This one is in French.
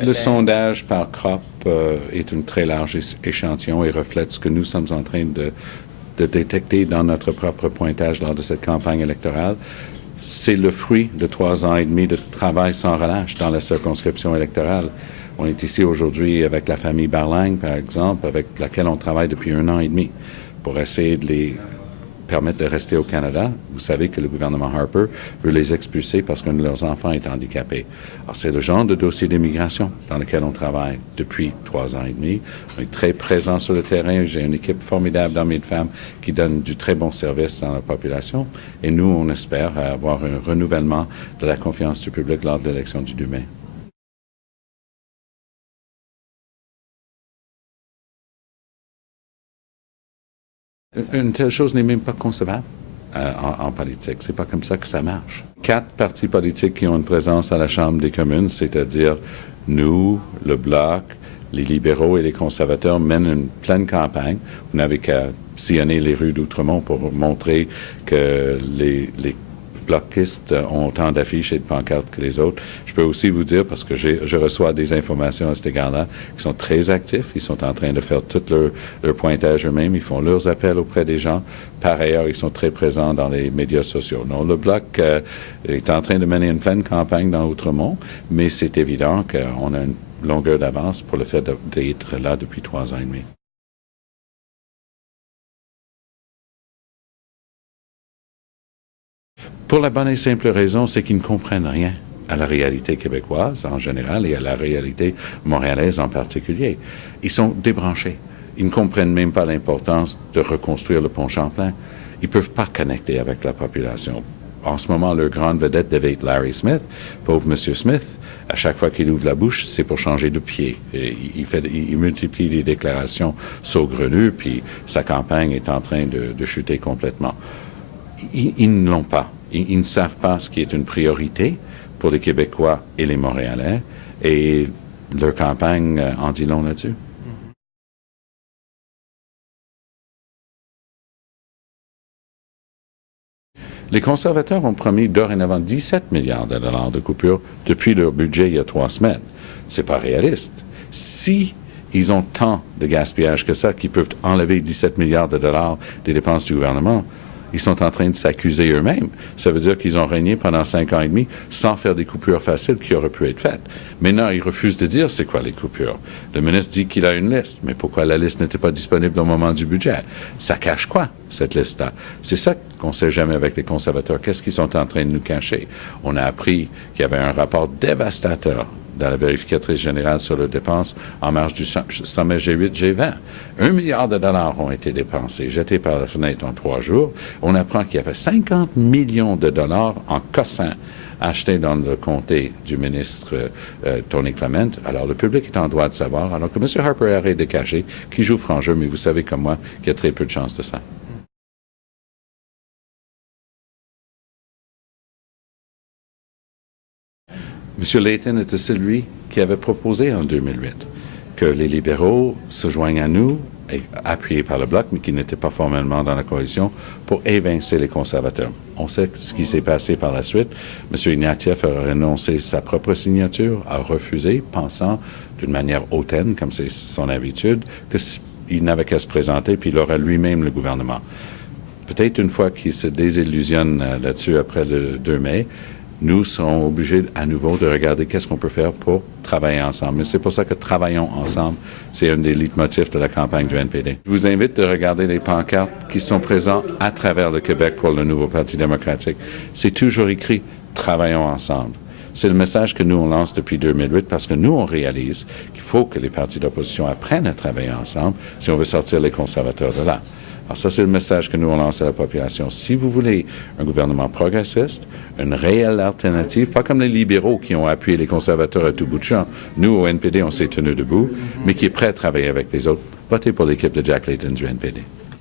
Le sondage par CROP est un très large échantillon et reflète ce que nous sommes en train de détecter dans notre propre pointage lors de cette campagne électorale. C'est le fruit de 3 ans et demi de travail sans relâche dans la circonscription électorale. On est ici aujourd'hui avec la famille Barlang, par exemple, avec laquelle on travaille depuis 1 an et demi pour essayer de les permettre de rester au Canada. Vous savez que le gouvernement Harper veut les expulser parce qu'un de leurs enfants est handicapé. Alors, c'est le genre de dossier d'immigration dans lequel on travaille depuis 3 ans et demi. On est très présent sur le terrain. J'ai une équipe formidable d'hommes et de femmes qui donnent du très bon service dans la population. Et nous, on espère avoir un renouvellement de la confiance du public lors de l'élection du 2 mai. Une telle chose n'est même pas concevable en politique. C'est pas comme ça que ça marche. 4 partis politiques qui ont une présence à la Chambre des communes, c'est-à-dire nous, le Bloc, les libéraux et les conservateurs mènent une pleine campagne. Vous n'avez qu'à sillonner les rues d'Outremont pour montrer que les bloquistes ont autant d'affiches et de pancartes que les autres. Je peux aussi vous dire, parce que je reçois des informations à cet égard-là, qu'ils sont très actifs. Ils sont en train de faire tout leur pointage eux-mêmes. Ils font leurs appels auprès des gens. Par ailleurs, ils sont très présents dans les médias sociaux. Non, le Bloc est en train de mener une pleine campagne dans Outremont, mais c'est évident qu'on a une longueur d'avance pour le fait d'être là depuis 3 ans et demi. Pour la bonne et simple raison, c'est qu'ils ne comprennent rien à la réalité québécoise en général et à la réalité montréalaise en particulier. Ils sont débranchés. Ils ne comprennent même pas l'importance de reconstruire le pont Champlain. Ils ne peuvent pas connecter avec la population. En ce moment, leur grande vedette devait être Larry Smith. Pauvre Monsieur Smith, à chaque fois qu'il ouvre la bouche, c'est pour changer de pied. Et il multiplie les déclarations saugrenues, puis sa campagne est en train de chuter complètement. Ils ne l'ont pas. Ils ne savent pas ce qui est une priorité pour les Québécois et les Montréalais, et leur campagne en dit long là-dessus. Les conservateurs ont promis dorénavant 17 milliards de dollars de coupures depuis leur budget il y a 3 semaines. C'est pas réaliste. Si ils ont tant de gaspillage que ça, qu'ils peuvent enlever 17 milliards de dollars des dépenses du gouvernement, ils sont en train de s'accuser eux-mêmes. Ça veut dire qu'ils ont régné pendant 5 ans et demi sans faire des coupures faciles qui auraient pu être faites. Maintenant, ils refusent de dire c'est quoi les coupures. Le ministre dit qu'il a une liste, mais pourquoi la liste n'était pas disponible au moment du budget? Ça cache quoi, cette liste-là? C'est ça qu'on ne sait jamais avec les conservateurs. Qu'est-ce qu'ils sont en train de nous cacher? On a appris qu'il y avait un rapport dévastateur dans la vérificatrice générale sur les dépenses en marge du sommet G8, G20. 1 milliard de dollars ont été dépensés, jetés par la fenêtre en 3 jours. On apprend qu'il y avait 50 millions de dollars en cossins achetés dans le comté du ministre Tony Clement. Alors, le public est en droit de savoir. Alors que M. Harper arrête de cacher, qui joue franc jeu, mais vous savez comme moi qu'il y a très peu de chances de ça. M. Layton était celui qui avait proposé en 2008 que les libéraux se joignent à nous, appuyés par le Bloc, mais qui n'étaient pas formellement dans la coalition, pour évincer les conservateurs. On sait ce qui s'est passé par la suite. M. Ignatieff a renoncé sa propre signature, a refusé, pensant d'une manière hautaine, comme c'est son habitude, qu'il n'avait qu'à se présenter, puis il aura lui-même le gouvernement. Peut-être une fois qu'il se désillusionne là-dessus après le 2 mai, nous serons obligés à nouveau de regarder qu'est-ce qu'on peut faire pour travailler ensemble. Mais c'est pour ça que Travaillons ensemble, c'est un des leitmotifs de la campagne du NPD. Je vous invite de regarder les pancartes qui sont présentes à travers le Québec pour le nouveau Parti démocratique. C'est toujours écrit « Travaillons ensemble ». C'est le message que nous, on lance depuis 2008 parce que nous, on réalise qu'il faut que les partis d'opposition apprennent à travailler ensemble si on veut sortir les conservateurs de là. Alors ça, c'est le message que nous, on lance à la population. Si vous voulez un gouvernement progressiste, une réelle alternative, pas comme les libéraux qui ont appuyé les conservateurs à tout bout de champ, nous, au NPD, on s'est tenus debout, mais qui est prêt à travailler avec les autres, votez pour l'équipe de Jack Layton du NPD.